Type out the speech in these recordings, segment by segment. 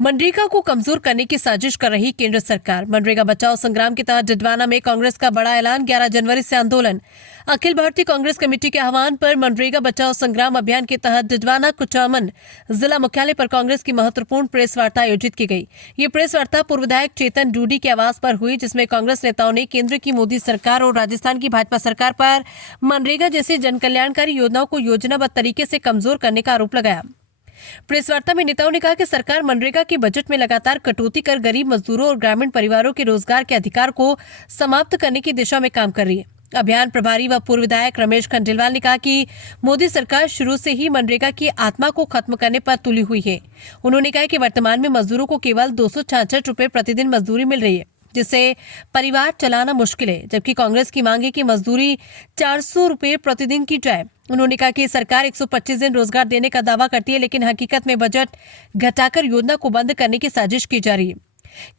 मनरेगा को कमजोर करने की साजिश कर रही केंद्र सरकार। मनरेगा बचाओ संग्राम के तहत डिडवाना में कांग्रेस का बड़ा ऐलान। 11 जनवरी से आंदोलन। अखिल भारतीय कांग्रेस कमेटी के आह्वान पर मनरेगा बचाओ संग्राम अभियान के तहत डिडवाना कुचामन जिला मुख्यालय पर कांग्रेस की महत्वपूर्ण प्रेस वार्ता आयोजित की गई। ये प्रेस वार्ता पूर्व विधायक चेतन डूडी के आवास पर हुई, जिसमें कांग्रेस नेताओं ने केंद्र की मोदी सरकार और राजस्थान की भाजपा सरकार पर मनरेगा जैसी जनकल्याणकारी योजनाओं को योजनाबद्ध तरीके से कमजोर करने का आरोप लगाया। प्रेस वार्ता में नेताओं ने कहा कि सरकार मनरेगा के बजट में लगातार कटौती कर गरीब मजदूरों और ग्रामीण परिवारों के रोजगार के अधिकार को समाप्त करने की दिशा में काम कर रही है। अभियान प्रभारी व पूर्व विधायक रमेश खंडेलवाल ने कहा कि मोदी सरकार शुरू से ही मनरेगा की आत्मा को खत्म करने पर तुली हुई है। उन्होंने कहा कि वर्तमान में मजदूरों को केवल 266 रुपए प्रतिदिन मजदूरी मिल रही है, जिससे परिवार चलाना मुश्किल है, जबकि कांग्रेस की मांग है कि मजदूरी 400 रुपए प्रतिदिन की जाए। उन्होंने कहा कि सरकार 125 दिन रोजगार देने का दावा करती है, लेकिन हकीकत में बजट घटाकर योजना को बंद करने की साजिश की जा रही है।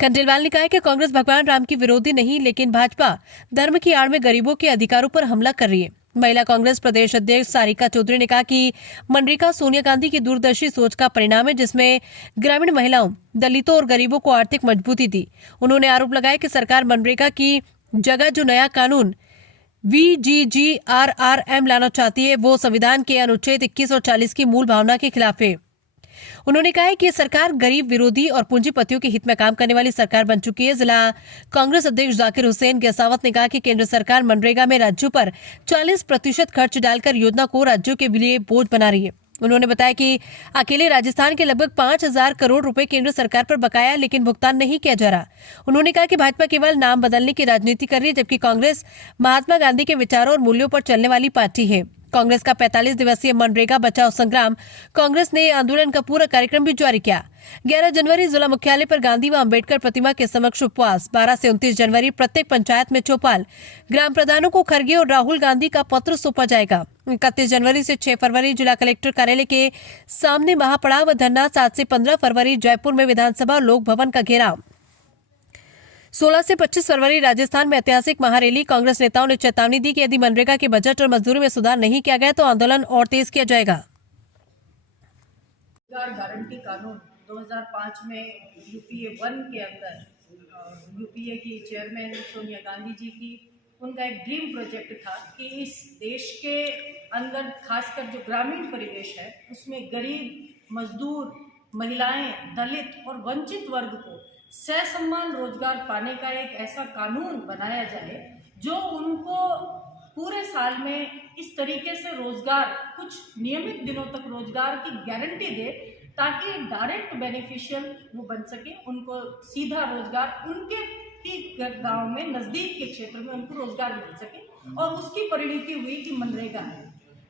खंडेलवाल ने कहा कि कांग्रेस भगवान राम की विरोधी नहीं, लेकिन भाजपा धर्म की आड़ में गरीबों के अधिकारों पर हमला कर रही है। महिला कांग्रेस प्रदेश अध्यक्ष सारिका चौधरी ने कहा कि मनरेगा सोनिया गांधी की दूरदर्शी सोच का परिणाम है, जिसमें ग्रामीण महिलाओं, दलितों और गरीबों को आर्थिक मजबूती दी। उन्होंने आरोप लगाया कि सरकार मनरेगा की जगह जो नया कानून VGGRRM लाना चाहती है, वो संविधान के अनुच्छेद 21 और 40 की मूल भावना के खिलाफ है। उन्होंने कहा है कि सरकार गरीब विरोधी और पूंजीपतियों के हित में काम करने वाली सरकार बन चुकी है। जिला कांग्रेस अध्यक्ष जाकिर हुसैन गेसावत ने कहा कि केंद्र सरकार मनरेगा में राज्यों पर 40% खर्च डालकर योजना को राज्यों के लिए बोझ बना रही है। उन्होंने बताया कि अकेले राजस्थान के लगभग 5000 करोड़ रुपए केंद्र सरकार पर बकाया, लेकिन भुगतान नहीं किया जा रहा। उन्होंने कहा कि भाजपा केवल नाम बदलने की राजनीति कर रही है, जबकि कांग्रेस महात्मा गांधी के विचारों और मूल्यों पर चलने वाली पार्टी है। कांग्रेस का 45 दिवसीय मनरेगा बचाओ संग्राम कांग्रेस ने आंदोलन का पूरा कार्यक्रम भी जारी किया। 11 जनवरी जिला मुख्यालय पर गांधी व अंबेडकर प्रतिमा के समक्ष उपवास। 12 से 29 जनवरी प्रत्येक पंचायत में चौपाल। ग्राम प्रधानों को खरगे और राहुल गांधी का पत्र सौंपा जाएगा। 31 जनवरी से 6 फरवरी जिला कलेक्टर कार्यालय के सामने महापड़ाव व धरना। 7 से 15 फरवरी जयपुर में विधानसभा और लोक भवन का घेराव। 16 से 25 फरवरी राजस्थान में ऐतिहासिक महारैली। कांग्रेस नेताओं ने चेतावनी दी कि यदि मनरेगा के बजट और मजदूरी में सुधार नहीं किया गया तो आंदोलन और तेज किया जाएगा। गारंटी कानून 2005 में यूपीए 1 के अंदर यूपीए की चेयरमैन सोनिया गांधी जी की उनका एक ड्रीम प्रोजेक्ट था कि इस देश के अंदर खासकर जो ग्रामीण परिवेश है उसमें गरीब, मजदूर, महिलाएं, दलित और वंचित वर्ग को ससम्मान रोजगार पाने का एक ऐसा कानून बनाया जाए जो उनको पूरे साल में इस तरीके से रोजगार, कुछ नियमित दिनों तक रोजगार की गारंटी दे, ताकि डायरेक्ट बेनिफिशियल वो बन सके, उनको सीधा रोजगार उनके ही गांव में, नजदीक के क्षेत्र में उनको रोजगार मिल सके। और उसकी परिणति हुई कि मनरेगा है।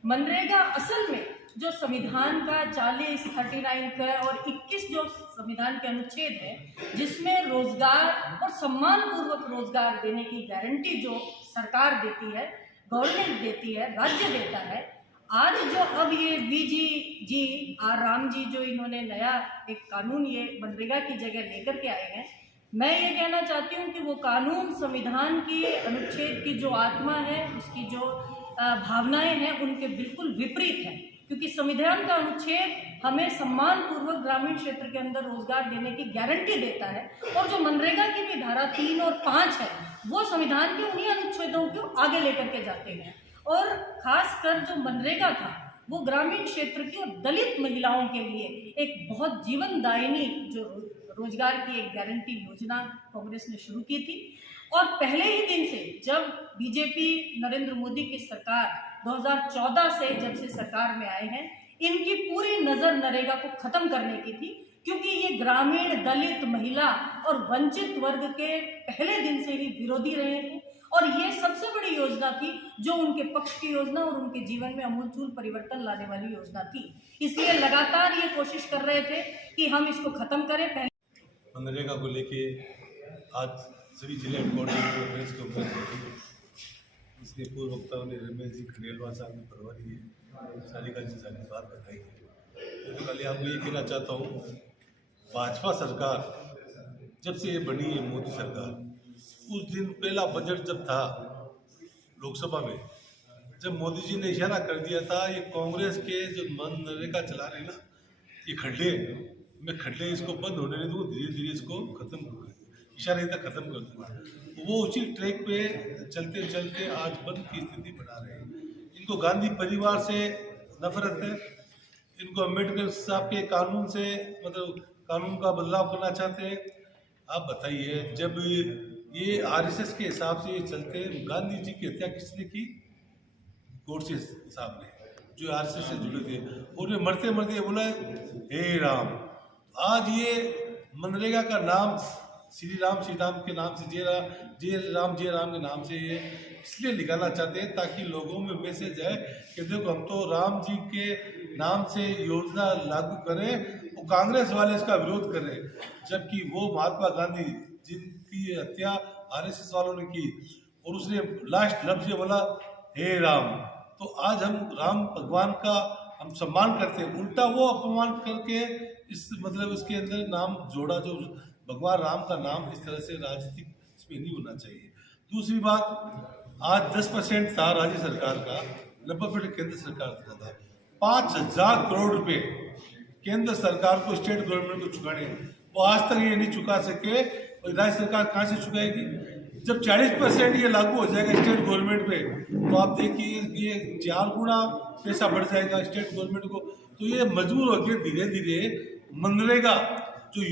मनरेगा असल में जो संविधान का 40, 39 का और 21 जो संविधान के अनुच्छेद है, जिसमें रोजगार और सम्मान पूर्वक रोजगार देने की गारंटी जो सरकार देती है, गवर्नमेंट देती है, राज्य देता है। आज जो अब ये VGGRRM जो इन्होंने नया एक कानून ये मनरेगा की जगह लेकर के आए हैं, मैं ये कहना चाहती हूँ कि वो कानून संविधान की अनुच्छेद की जो आत्मा है, उसकी जो भावनाएं हैं, उनके बिल्कुल विपरीत है। क्योंकि संविधान का अनुच्छेद हमें सम्मान पूर्वक ग्रामीण क्षेत्र के अंदर रोजगार देने की गारंटी देता है, और जो मनरेगा की भी धारा 3 और 5 है वो संविधान के उन्हीं अनुच्छेदों को आगे लेकर के जाते हैं। और खासकर जो मनरेगा था वो ग्रामीण क्षेत्र की और दलित महिलाओं के लिए एक बहुत जीवनदायिनी जो रोजगार की एक गारंटी योजना कांग्रेस ने शुरू की थी। और पहले ही दिन से जब बीजेपी नरेंद्र मोदी की सरकार 2014 से जब से सरकार में आए हैं, इनकी पूरी नज़र नरेगा को ख़त्म करने की थी, क्योंकि ये ग्रामीण, दलित, महिला और वंचित वर्ग के पहले दिन से ही विरोधी रहे हैं। और ये सबसे बड़ी योजना थी जो उनके पक्ष की योजना और उनके जीवन में अमूलचूल परिवर्तन लाने वाली योजना थी। इसलिए लगातार ये कोशिश कर रहे थे कि हम इसको ख़त्म करें। मनरेगा को लेके आज सभी जिले कोऑर्डिनेटर के ऊपर इसलिए पूर्व वक्ताओं ने रमेश जी खंडेलवाल साहब ने प्रभारी है, सारिका जी सारी बात बताई है। तो कल आपको ये कहना चाहता हूँ, भाजपा सरकार जब से ये बनी है, मोदी सरकार, उस दिन पहला बजट जब था लोकसभा में, जब मोदी जी ने इशारा कर दिया था ये कांग्रेस के जो मनरेगा चला रहे ना, ये खड्डे मैं खड्डे इसको बंद होने नहीं दूँगा, धीरे धीरे इसको खत्म इशारे तक खत्म कर दूंगा। वो उसी ट्रैक पे चलते चलते आज बंद की स्थिति बना रहे हैं। इनको गांधी परिवार से नफरत है, इनको अम्बेडकर साहब के कानून से मतलब कानून का बदलाव करना चाहते हैं। आप बताइए, जब ये आरएसएस के हिसाब से ये चलते हैं, गांधी जी की हत्या किसने की? गोडसे साहब ने, जो आरएसएस से जुड़े थे। उन्हें मरते मरते ये बोला हे राम। आज ये मनरेगा का नाम श्री राम के नाम से जय राम के नाम से ये इसलिए निकालना चाहते हैं ताकि लोगों में मैसेज है कि देखो हम तो राम जी के नाम से योजना लागू करें, वो कांग्रेस वाले इसका विरोध कर रहे हैं, जबकि वो महात्मा गांधी जिनकी हत्या आरएसएस वालों ने की और उसने लास्ट लफ्ज ये बोला हे राम। तो आज हम राम भगवान का हम सम्मान करते हैं, उल्टा वो अपमान करके इस मतलब इसके अंदर नाम जोड़ा, जो भगवान राम का नाम इस तरह से राजनीतिक इसमें नहीं होना चाहिए। दूसरी बात, आज 10% था राज्य सरकार का, 90% केंद्र सरकार का था। 5,000 करोड़ रुपए केंद्र सरकार को स्टेट गवर्नमेंट को चुकाने, वो आज तक ये नहीं चुका सके। और राज्य सरकार कहाँ से चुकाएगी? जब 40% ये लागू हो जाएगा स्टेट गवर्नमेंट पे, तो आप देखिए ये 4 गुना पैसा बढ़ जाएगा स्टेट गवर्नमेंट को। तो ये मजबूर होकर धीरे धीरे मनरेगा जो